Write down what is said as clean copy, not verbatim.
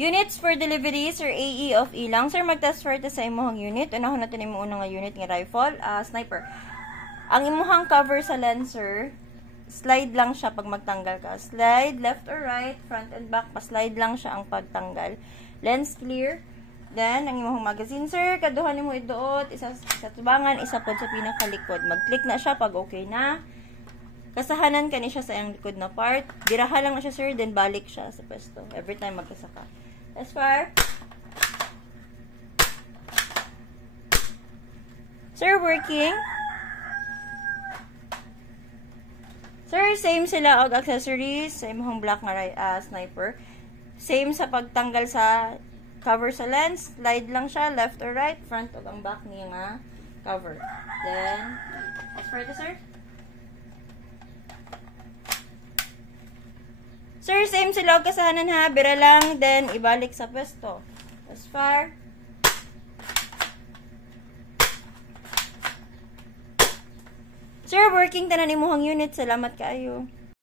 Units for delivery, Sir AE of ilang. Sir, mag-test for sa imuhang unit. Unahon natin yung unang unit nga rifle. Sniper. Ang imuhang cover sa lens, sir, slide lang siya pag magtanggal ka. Slide, left or right, front and back, pa-slide lang siya ang pagtanggal. Lens clear. Then, ang imuhang magazine, sir, kaduhan mo iduot, isa sa tubangan, isa po sa pinakalikod. Mag-click na siya pag okay na. Kasahanan ka ni siya sa iyang likod na part. Biraha lang na siya, sir, then balik siya sa pwesto. Every time magkasaka. Let's fire. Sir, working. Sir, same sila og accessories sa imong black nga sniper. Same sa pagtanggal sa cover sa lens. Slide lang siya, left or right, front ug ang back niya nga cover. Then, let's fire to, sir. Sir, same sila og kasahanan ha. Bira lang, then ibalik sa pwesto. Let's fire. Sir, working tanan imuhang unit. Salamat kaayo.